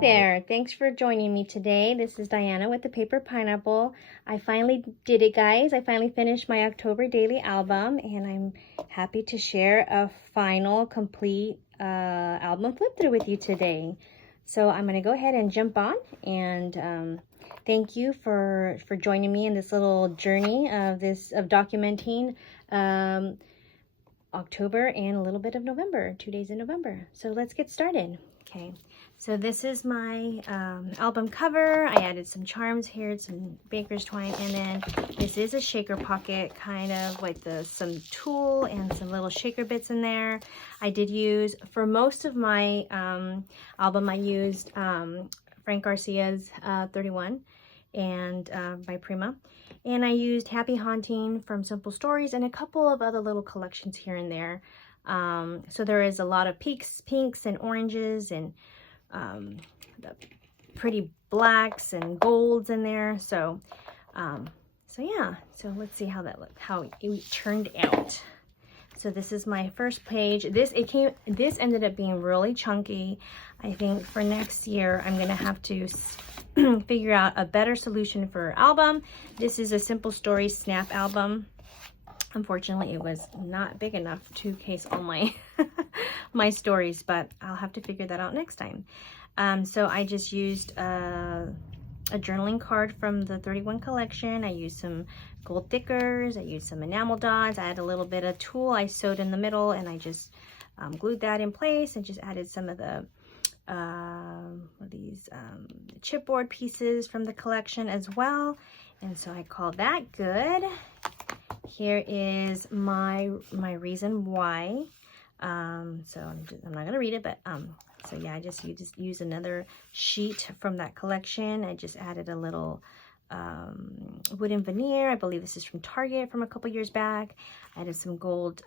there, thanks for joining me today. This is Diana with the Paper Pineapple. I finally did it, guys. I finally finished my October daily album, and I'm happy to share a final complete album flip through with you today. So I'm going to go ahead and jump on, and thank you for joining me in this little journey of documenting October and a little bit of November, 2 days in November. So let's get started. Okay, so this is my album cover. I added some charms here, some baker's twine, and then this is a shaker pocket, kind of like some tulle and some little shaker bits in there. I did use, for most of my album, I used Frank Garcia's 31 and by Prima. And I used Happy Haunting from Simple Stories and a couple of other little collections here and there. So there is a lot of pinks and oranges and the pretty blacks and golds in there. So yeah, so let's see how it turned out. So this is my first page. This ended up being really chunky. I think for next year, I'm gonna have to figure out a better solution for album. This is a Simple Stories snap album. Unfortunately, it was not big enough to case all my my stories, but I'll have to figure that out next time. So I just used a journaling card from the 31 collection. I used some gold thickers. I used some enamel dots. I had a little bit of tulle I sewed in the middle, and I just glued that in place and just added some of the chipboard pieces from the collection as well. And so I call that good. Here is my reason why. So I'm not gonna read it, but so yeah, I just use another sheet from that collection. I just added a little wooden veneer. I believe this is from Target from a couple years back. I added some gold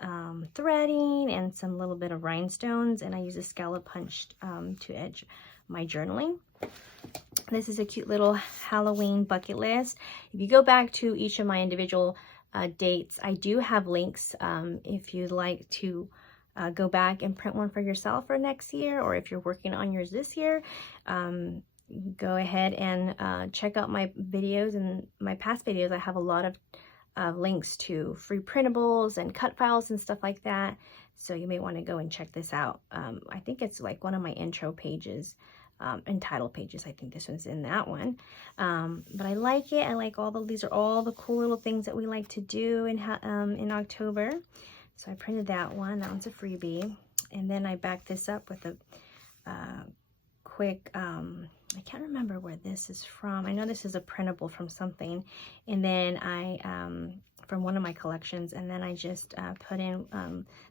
threading and some little bit of rhinestones, and I use a scallop punch to edge my journaling. This is a cute little Halloween bucket list. If you go back to each of my individual dates, I do have links if you'd like to go back and print one for yourself for next year, or if you're working on yours this year. Go ahead and check out my videos and my past videos. I have a lot of links to free printables and cut files and stuff like that, so you may want to go and check this out. I think it's like one of my intro pages and title pages. I think this one's in that one, but I like it. I like these are all the cool little things that we like to do in October. So I printed that one. That one's a freebie, and then I backed this up with a quick I can't remember where this is from. I know this is a printable from something, and then I from one of my collections, and then I just put in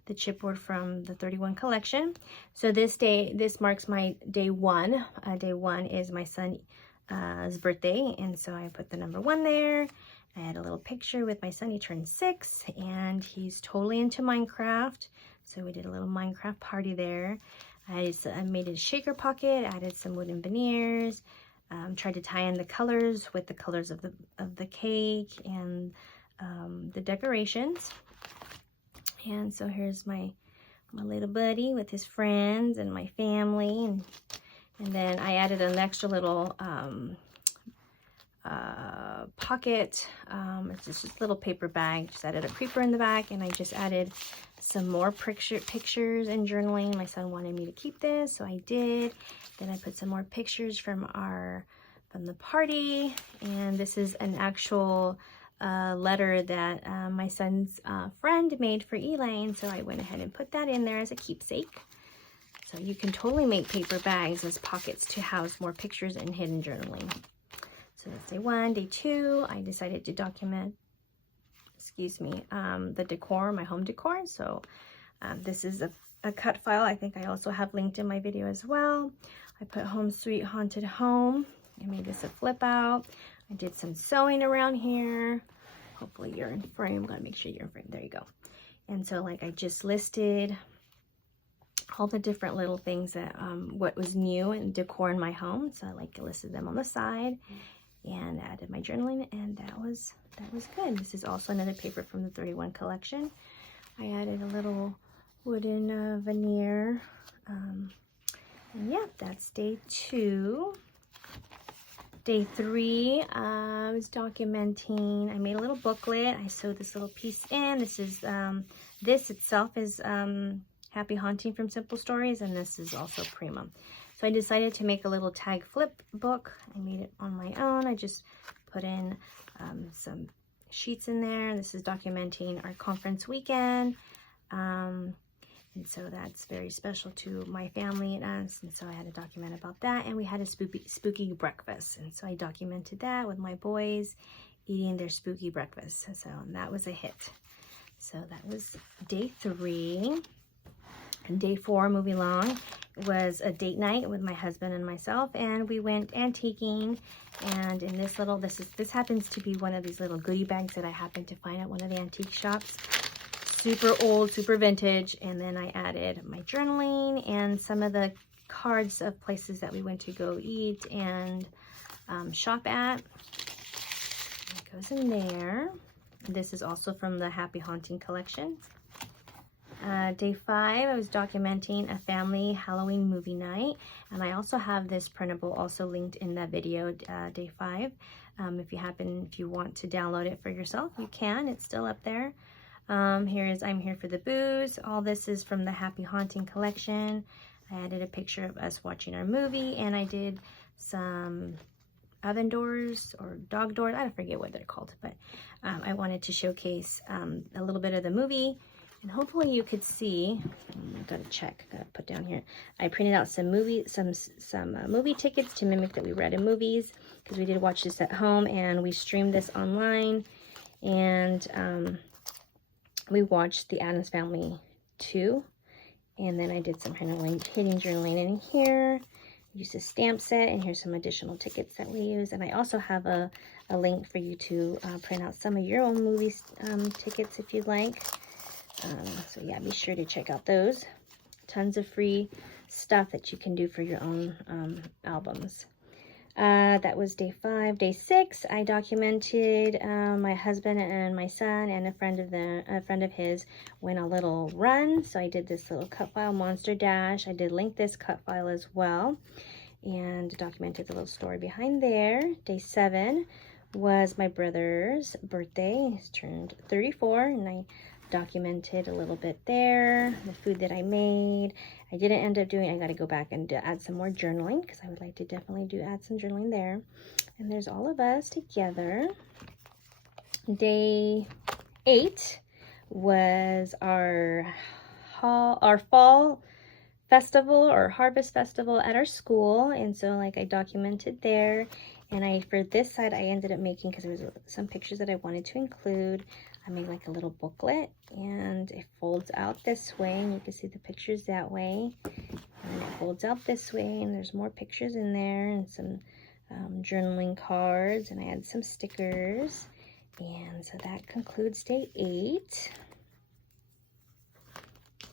the chipboard from the 31 collection. So this marks my day one. Day one is my son's birthday, and so I put the number 1 there. I had a little picture with my son. He turned 6, and he's totally into Minecraft, so we did a little Minecraft party there. I made a shaker pocket, added some wooden veneers, tried to tie in the colors with the colors of the cake and the decorations. And so here's my little buddy with his friends and my family, and then I added an extra little pocket. It's just this little paper bag. Just added a creeper in the back, and I just added some more pictures and journaling. My son wanted me to keep this, so I did. Then I put some more pictures from the party, and this is an actual letter that my son's friend made for Elaine, so I went ahead and put that in there as a keepsake. So you can totally make paper bags as pockets to house more pictures and hidden journaling. So that's day 1. Day 2, I decided to document, the decor, my home decor. So this is a cut file. I think I also have linked in my video as well. I put Home Sweet Haunted Home. I made this a flip out. I did some sewing around here. Hopefully you're in frame. Gotta make sure you're in frame. There you go. And so like I just listed all the different little things that what was new and decor in my home. So I listed them on the side and added my journaling, and that was good. This is also another paper from the 31 collection. I added a little wooden veneer And yeah, that's day 2. Day 3, I was documenting. I made a little booklet. I sewed this little piece in. This is this itself is Happy Haunting from Simple Stories, and this is also Prima. So I decided to make a little tag flip book. I made it on my own. I just put in some sheets in there. This is documenting our conference weekend. And so that's very special to my family and us. And so I had to document about that. And we had a spooky breakfast. And so I documented that with my boys eating their spooky breakfast. So that was a hit. So that was day 3. And day 4, moving along, was a date night with my husband and myself. And we went antiquing. And in this little, this happens to be one of these little goodie bags that I happened to find at one of the antique shops. Super old, super vintage. And then I added my journaling and some of the cards of places that we went to go eat and shop at. It goes in there. This is also from the Happy Haunting collection. Day 5, I was documenting a family Halloween movie night. And I also have this printable also linked in that video, day 5. If you want to download it for yourself, you can. It's still up there. Here is I'm Here for the Booze. All this is from the Happy Haunting collection. I added a picture of us watching our movie, and I did some oven doors or dog doors. I forget what they're called, but I wanted to showcase a little bit of the movie, and hopefully you could see. I gotta check. Gotta put down here. I printed out some movie tickets to mimic that we read in movies, because we did watch this at home, and we streamed this online, and we watched The Addams Family 2, and then I did some hidden journaling in here. Used a stamp set, and here's some additional tickets that we use. And I also have a link for you to print out some of your own movie tickets if you'd like. So yeah, be sure to check out those. Tons of free stuff that you can do for your own albums. That was day 5. Day 6, I documented my husband and my son and a friend of his went a little run. So I did this little cut file, Monster Dash. I did link this cut file as well, and documented the little story behind there. Day 7 was my brother's birthday. He's turned 34, and I documented a little bit there, the food that I made. I didn't end up doing, I got to go back and add some more journaling, because I would like to definitely add some journaling there. And there's all of us together. Day 8 was our fall festival or harvest festival at our school, and so like I documented there. And for this side, I ended up making, because there was some pictures that I wanted to include, I made like a little booklet, and it folds out this way, and you can see the pictures that way. And it folds out this way, and there's more pictures in there, and some journaling cards, and I had some stickers. And so that concludes day 8.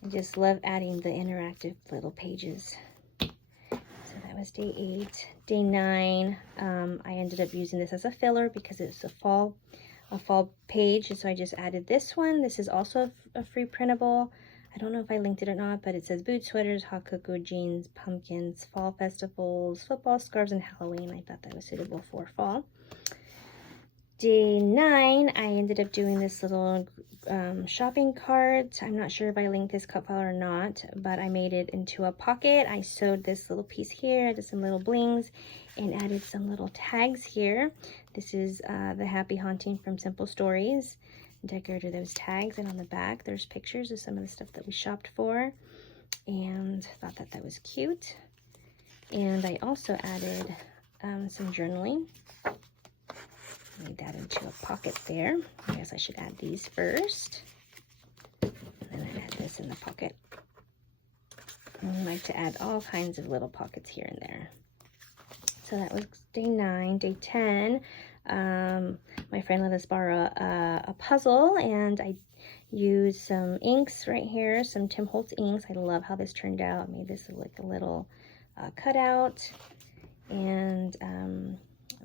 I just love adding the interactive little pages. So that was day 8. Day 9, I ended up using this as a filler because it's a fall page, so I just added this one. This is also a free printable. I don't know if I linked it or not, but it says boots, sweaters, hot cocoa jeans, pumpkins, fall festivals, football, scarves, and Halloween. I thought that was suitable for fall. Day 9, I ended up doing this little shopping cart. I'm not sure if I linked this cut file or not, but I made it into a pocket. I sewed this little piece here, added some little blings, and added some little tags here. This is the Happy Haunting from Simple Stories. Decorated those tags, and on the back there's pictures of some of the stuff that we shopped for, and thought that that was cute. And I also added some journaling. Made that into a pocket there. I guess I should add these first, and then I add this in the pocket. And I like to add all kinds of little pockets here and there. So that was day 9. Day 10, my friend let us borrow a puzzle, and I used some inks right here, some Tim Holtz inks. I love how this turned out. I made this like a little cutout, and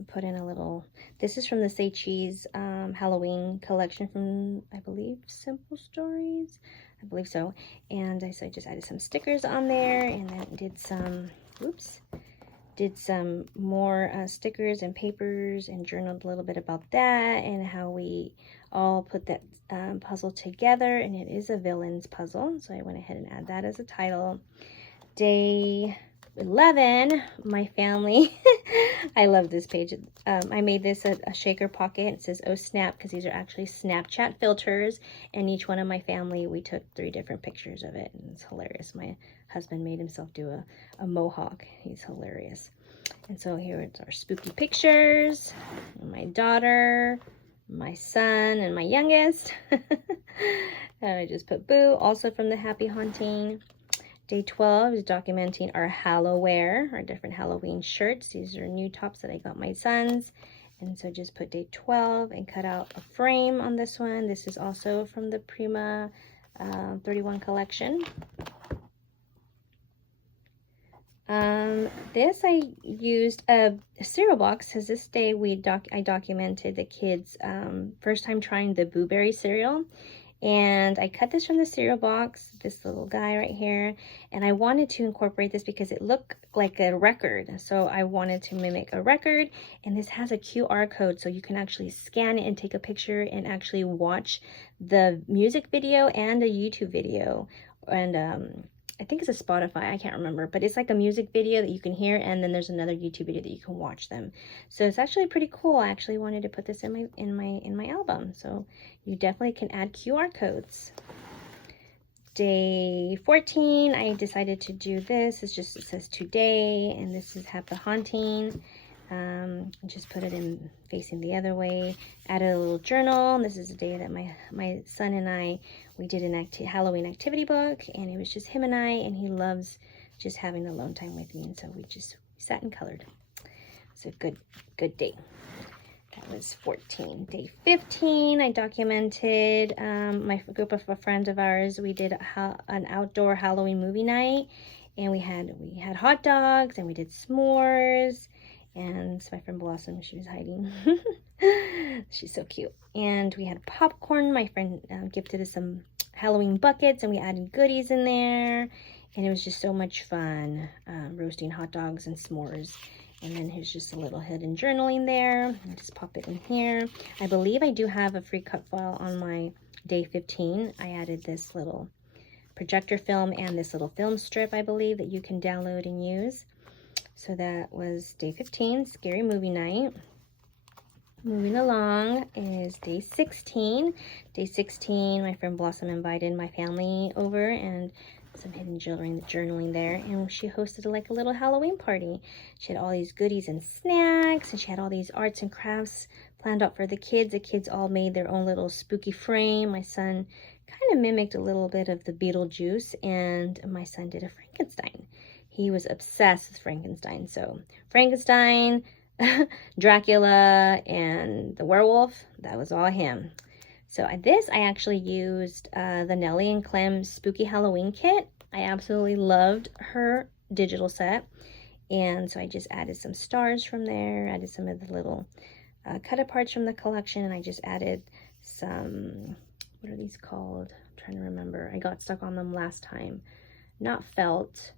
put in a little, this is from the Say Cheese Halloween collection from, I believe, Simple Stories. I believe so. And so I just added some stickers on there, and then did some oops, did some more stickers and papers and journaled a little bit about that and how we all put that puzzle together. And it is a villains puzzle, so I went ahead and add that as a title. Day 11, my family. I love this page. I made this a shaker pocket. It says, oh snap, because these are actually Snapchat filters, and each one of my family, we took 3 different pictures of it, and it's hilarious. My husband made himself do a mohawk. He's hilarious. And so here it's our spooky pictures. My daughter, my son, and my youngest. And I just put Boo, also from the Happy Haunting. Day 12 is documenting our Hallowwear, our different Halloween shirts. These are new tops that I got my sons. And so just put day 12 and cut out a frame on this one. This is also from the Prima 31 collection. This I used a cereal box because this day I documented the kids' first time trying the Blueberry cereal. And I cut this from the cereal box, this little guy right here, and I wanted to incorporate this because it looked like a record. So I wanted to mimic a record, and this has a QR code, so you can actually scan it and take a picture and actually watch the music video and a YouTube video. And I think it's a Spotify, I can't remember, but it's like a music video that you can hear, and then there's another YouTube video that you can watch them. So it's actually pretty cool. I actually wanted to put this in my album. So you definitely can add QR codes. Day 14, I decided to do this. It says today, and this is Have the Haunting. Just put it in facing the other way. Added a little journal. This is a day that my son and we did an Halloween activity book, and it was just him and I, and he loves just having alone time with me, and so we just sat and colored. It's a good day. That was 14. Day 15, I documented my group of friends of ours. We did an outdoor Halloween movie night, and we had hot dogs, and we did s'mores. And it's my friend Blossom, she was hiding. She's so cute. And we had popcorn. My friend gifted us some Halloween buckets, and we added goodies in there. And it was just so much fun, roasting hot dogs and s'mores. And then here's just a little hidden journaling there. I'll just pop it in here. I believe I do have a free cut file on my day 15. I added this little projector film and this little film strip, I believe, that you can download and use. So that was day 15, scary movie night. Moving along is day 16. Day 16, my friend Blossom invited my family over and some hidden journaling there. And she hosted like a little Halloween party. She had all these goodies and snacks, and she had all these arts and crafts planned out for the kids. The kids all made their own little spooky frame. My son kind of mimicked a little bit of the Beetlejuice, and my son did a Frankenstein. He was obsessed with Frankenstein. So Frankenstein, Dracula, and the werewolf, that was all him. So I actually used the Nellie and Clem Spooky Halloween kit. I absolutely loved her digital set. And so I just added some stars from there, added some of the little cut aparts from the collection, and I just added some, what are these called? I'm trying to remember. I got stuck on them last time. Not felt.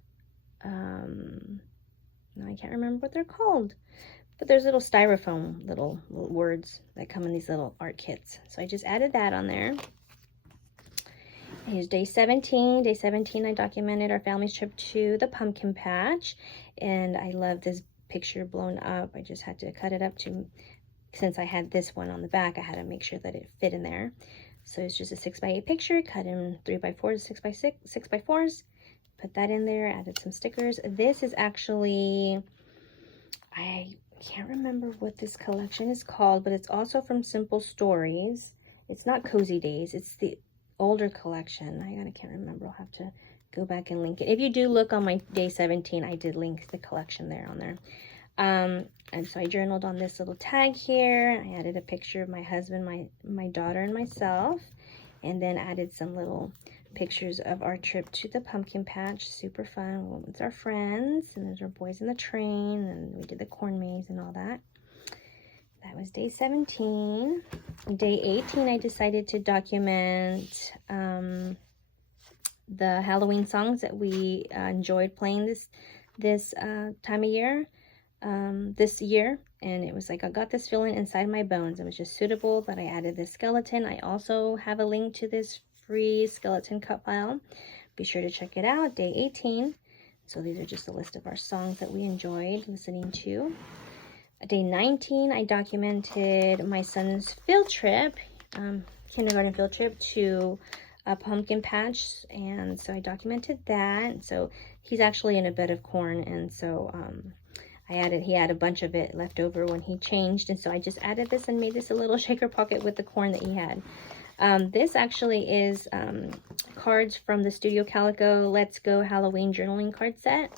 No, I can't remember what they're called, but there's little styrofoam little words that come in these little art kits. So I just added that on there. Here's day 17. Day 17, I documented our family's trip to the pumpkin patch, and I love this picture blown up. I just had to cut it up since I had this one on the back, I had to make sure that it fit in there. So it's just a 6x8 picture, cut in 3x4s, 6x4s. Put that in there, added some stickers. This is actually, I can't remember what this collection is called, but it's also from Simple Stories. It's not Cozy Days, it's the older collection. I can't remember, I'll have to go back and link it. If you do look on my day 17, I did link the collection there on there. And so I journaled on this little tag here. I added a picture of my husband, my daughter, and myself, and then added some little pictures of our trip to the pumpkin patch. Super fun with our friends, and there's our boys in the train, and we did the corn maze and all that. That was day 17. Day 18, I decided to document the Halloween songs that we enjoyed playing this time of year, this year, and it was like I got this feeling inside my bones. It was just suitable that I added this skeleton. I also have a link to this free skeleton cut file. Be sure to check it out. Day 18. So these are just a list of our songs that we enjoyed listening to. Day 19, I documented my son's field trip, kindergarten field trip to a pumpkin patch, and so I documented that. So he's actually in a bed of corn, and so he had a bunch of it left over when he changed, and so I just added this and made this a little shaker pocket with the corn that he had. This actually is cards from the Studio Calico Let's Go Halloween journaling card set.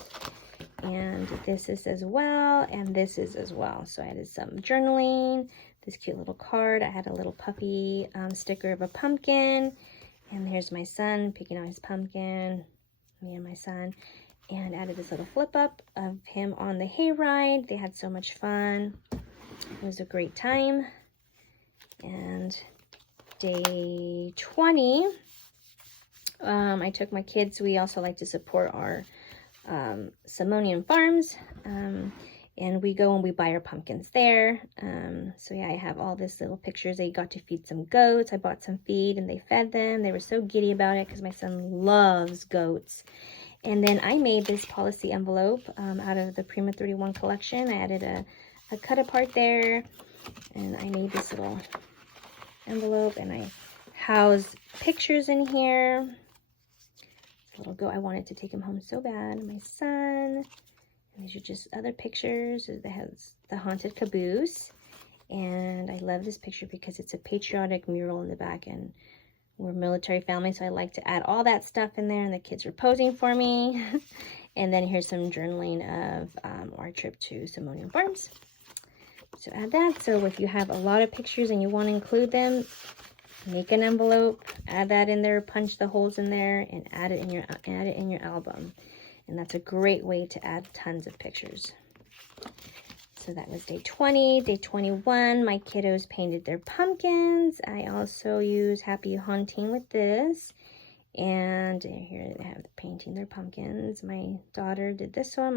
And this is as well, and this is as well. So I added some journaling, this cute little card. I had a little puppy sticker of a pumpkin. And here's my son picking out his pumpkin, me and my son. And added this little flip up of him on the hayride. They had so much fun. It was a great time. And day 20, I took my kids. We also like to support our Simonian Farms, and we go and we buy our pumpkins there. So yeah, I have all this little pictures. They got to feed some goats. I bought some feed and they fed them. They were so giddy about it because my son loves goats. And then I made this policy envelope out of the Prima 31 collection. I added a cut apart there, and I made this little envelope, and I housed pictures in here. Little goat, I wanted to take him home so bad. My son. And these are just other pictures. It has the haunted caboose, and I love this picture because it's a patriotic mural in the back, and we're a military family, so I like to add all that stuff in there, and the kids are posing for me. And then here's some journaling of our trip to Simonian Farms. So add that. So if you have a lot of pictures and you want to include them, make an envelope, add that in there, punch the holes in there, and add it in your album. And that's a great way to add tons of pictures. So that was day 20. Day 21, my kiddos painted their pumpkins. I also use Happy Haunting with this. And here they have painting their pumpkins. My daughter did this one.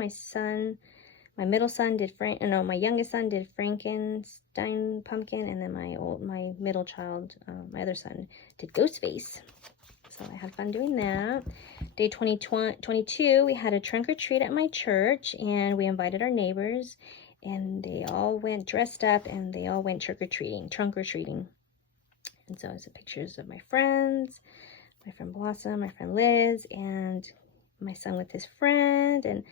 My middle son did my youngest son did Frankenstein pumpkin, and then my middle child, my other son, did Ghostface. So I had fun doing that. Day 22, we had a trunk or treat at my church, and we invited our neighbors, and they all went dressed up, and they all went trunk or treating. And so it's the pictures of my friends, my friend Blossom, my friend Liz, and my son with his friend, and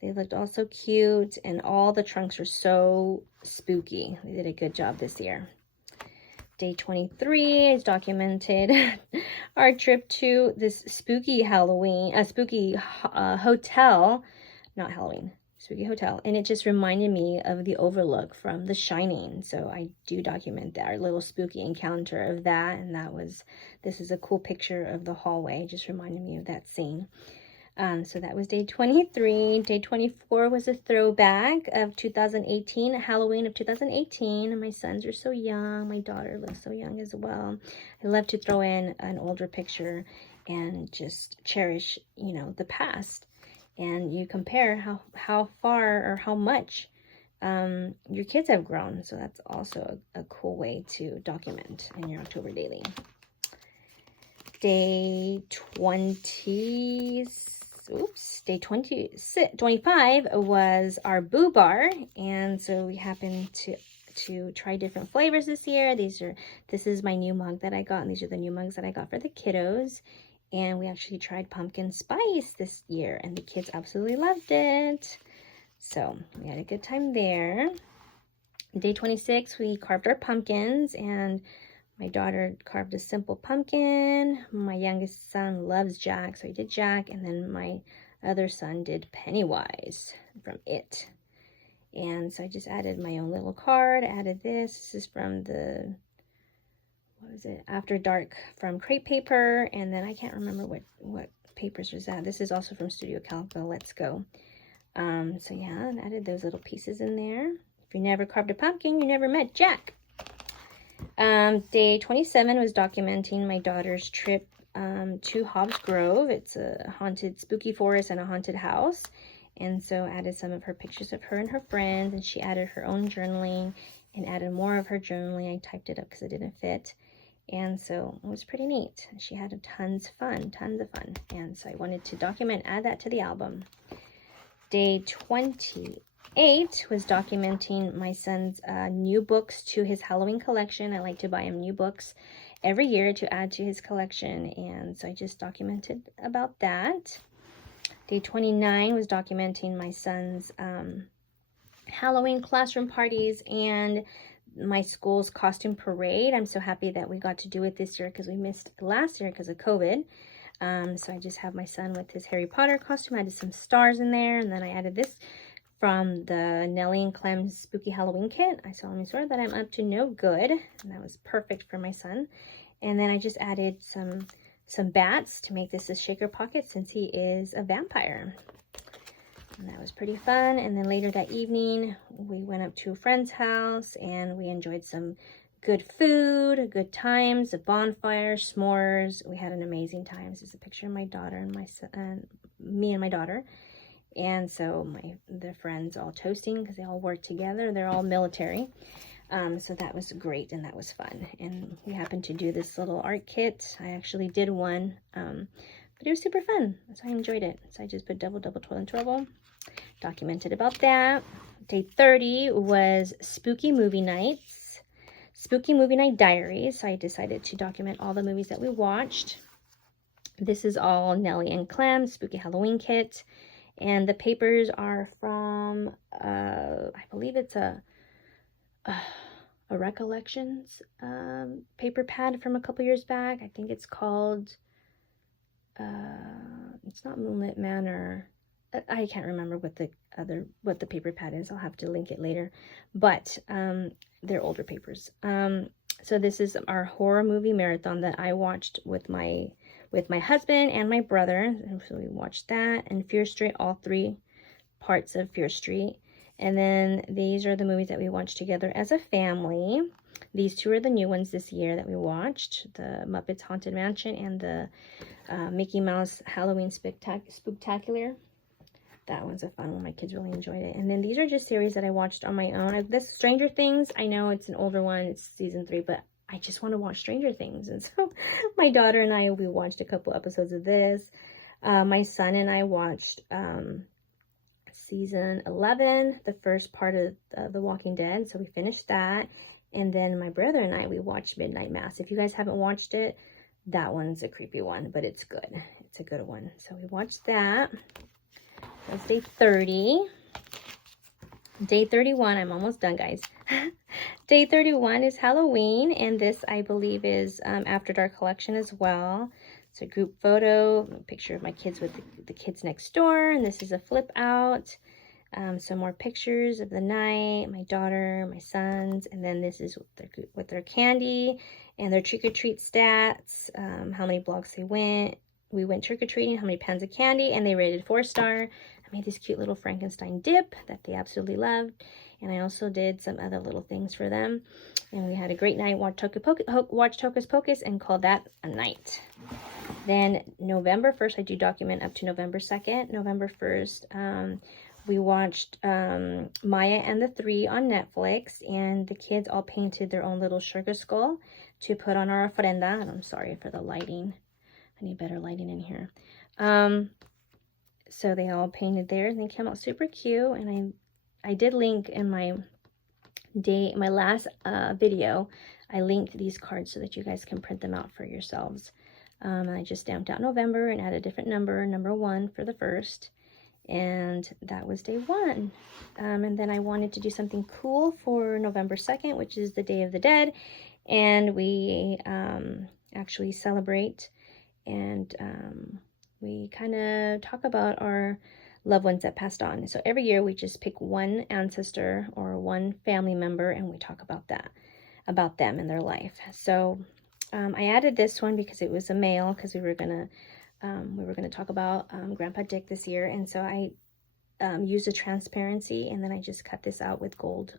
they looked all so cute, and all the trunks were so spooky. They did a good job this year. Day 23 is documented our trip to this spooky hotel, not Halloween, spooky hotel. And it just reminded me of the overlook from The Shining. So I do document our little spooky encounter of that. And this is a cool picture of the hallway. It just reminded me of that scene. So that was day 23. Day 24 was a throwback of 2018, Halloween of 2018. And my sons are so young. My daughter looks so young as well. I love to throw in an older picture and just cherish, the past. And you compare how far or how much your kids have grown. So that's also a cool way to document in your October daily. Day 25 was our Boo Bar, and so we happened to try different flavors this year. This is my new mug that I got, and these are the new mugs that I got for the kiddos. And we actually tried pumpkin spice this year, and the kids absolutely loved it. So we had a good time there. Day 26, we carved our pumpkins, and my daughter carved a simple pumpkin. My youngest son loves Jack, so he did Jack. And then my other son did Pennywise from It. And so I just added my own little card. I added this. This is from After Dark from Crepe Paper. And then I can't remember what papers was that. This is also from Studio Calico Let's Go. So yeah, I added those little pieces in there. If you never carved a pumpkin, you never met Jack. Day 27 was documenting my daughter's trip to Hobbs Grove. It's a haunted spooky forest and a haunted house. And so I added some of her pictures of her and her friends, and she added her own journaling and added more of her journaling. I typed it up because it didn't fit. And so it was pretty neat. She had tons of fun. And so I wanted to document, add that to the album. Day 28 was documenting my son's new books to his Halloween collection. I like to buy him new books every year to add to his collection. And so I just documented about that. Day 29 was documenting my son's Halloween classroom parties and my school's costume parade. I'm so happy that we got to do it this year because we missed last year because of COVID. So I just have my son with his Harry Potter costume. I added some stars in there, and then I added this from the Nellie and Clem's Spooky Halloween kit. I saw me sure that I'm up to no good, and that was perfect for my son. And then I just added some bats to make this a shaker pocket since he is a vampire. And that was pretty fun. And then later that evening, we went up to a friend's house and we enjoyed some good food, good times, a bonfire, s'mores. We had an amazing time. This is a picture of my daughter and my son, me and my daughter. And so the friends all toasting because they all work together. They're all military. So that was great and that was fun. And we happened to do this little art kit. I actually did one, but it was super fun. So I enjoyed it. So I just put double toilet trouble. Documented about that. Day 30 was Spooky Movie Nights. Spooky Movie Night Diaries. So I decided to document all the movies that we watched. This is all Nellie and Clem Spooky Halloween kit. And the papers are from, I believe it's a Recollections paper pad from a couple years back. I think it's called, it's not Moonlit Manor. I can't remember what the paper pad is. I'll have to link it later. But they're older papers. So this is our horror movie marathon that I watched with my husband and my brother. And so we watched that and Fear Street, all 3 parts of Fear Street. And then these are the movies that we watched together as a family. These 2 are the new ones this year that we watched. The Muppets Haunted Mansion and the Mickey Mouse Halloween Spooktacular. That one's a fun one. My kids really enjoyed it. And then these are just series that I watched on my own. This Stranger Things, I know it's an older one. It's season 3, but I just want to watch Stranger Things. And so my daughter and I, we watched a couple episodes of this. My son and I watched season 11, the first part of The Walking Dead. So we finished that. And then my brother and I, we watched Midnight Mass. If you guys haven't watched it, that one's a creepy one, but it's good. It's a good one. So we watched that. That's day 30. Day 31, I'm almost done, guys. Day 31 is Halloween, and this, I believe, is After Dark collection as well. It's a group photo, a picture of my kids with the kids next door, and this is a flip out. Some more pictures of the night, my daughter, my sons, and then this is with their candy and their trick-or-treat stats, how many blocks they went. We went trick-or-treating, how many pans of candy, and they rated 4-star. I made this cute little Frankenstein dip that they absolutely loved. And I also did some other little things for them. And we had a great night, watched Hocus Pocus, and called that a night. Then November 1st, I do document up to November 2nd. November 1st, we watched Maya and the 3 on Netflix. And the kids all painted their own little sugar skull to put on our ofrenda. And I'm sorry for the lighting. I need better lighting in here. So they all painted theirs and they came out super cute. And I did link in my last video, I linked these cards so that you guys can print them out for yourselves. And I just stamped out November and added a different number 1 for the first. And that was day 1. And then I wanted to do something cool for November 2nd, which is the Day of the Dead. And we actually celebrate and we kind of talk about our loved ones that passed on. So every year we just pick one ancestor or one family member and we talk about them and their life. So I added this one because it was a male, because we were gonna talk about Grandpa Dick this year, and so I used a transparency, and then I just cut this out with gold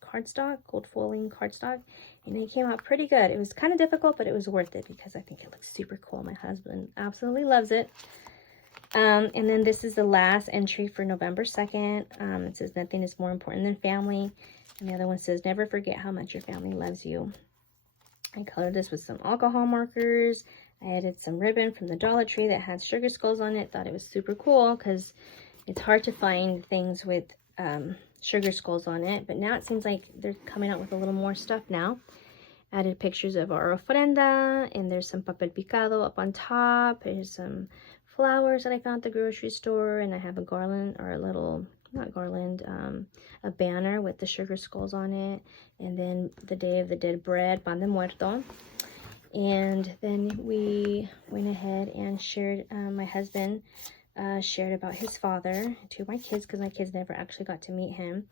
cardstock, gold foiling cardstock, and it came out pretty good. It was kind of difficult, but it was worth it because I think it looks super cool. My husband absolutely loves it. And then this is the last entry for November 2nd. It says, nothing is more important than family. And the other one says, never forget how much your family loves you. I colored this with some alcohol markers. I added some ribbon from the Dollar Tree that had sugar skulls on it. Thought it was super cool because it's hard to find things with sugar skulls on it. But now it seems like they're coming out with a little more stuff now. Added pictures of our ofrenda, and there's some papel picado up on top. There's some flowers that I found at the grocery store, and I have a garland, or a little, not garland, a banner with the sugar skulls on it. And then the Day of the Dead bread, pan de muerto. And then we went ahead and shared, my husband shared about his father to my kids, because my kids never actually got to meet him.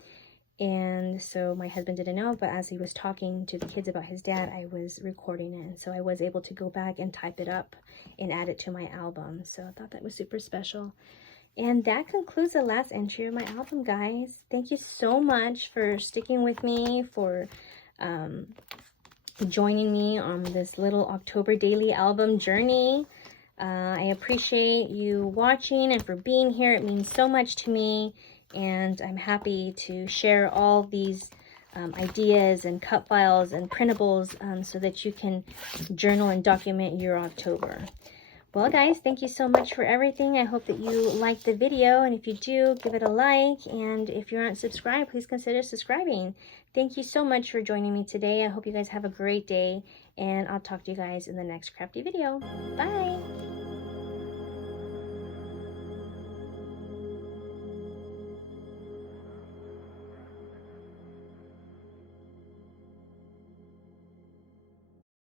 And so my husband didn't know, but as he was talking to the kids about his dad, I was recording it. And so I was able to go back and type it up and add it to my album. So I thought that was super special. And that concludes the last entry of my album, guys. Thank you so much for sticking with me, for joining me on this little October daily album journey. I appreciate you watching and for being here. It means so much to me. And I'm happy to share all these ideas and cut files and printables so that you can journal and document your October. Well, guys, thank you so much for everything. I hope that you liked the video, and if you do, give it a like. And if you aren't subscribed, please consider subscribing. Thank you so much for joining me today. I hope you guys have a great day, and I'll talk to you guys in the next crafty video. Bye!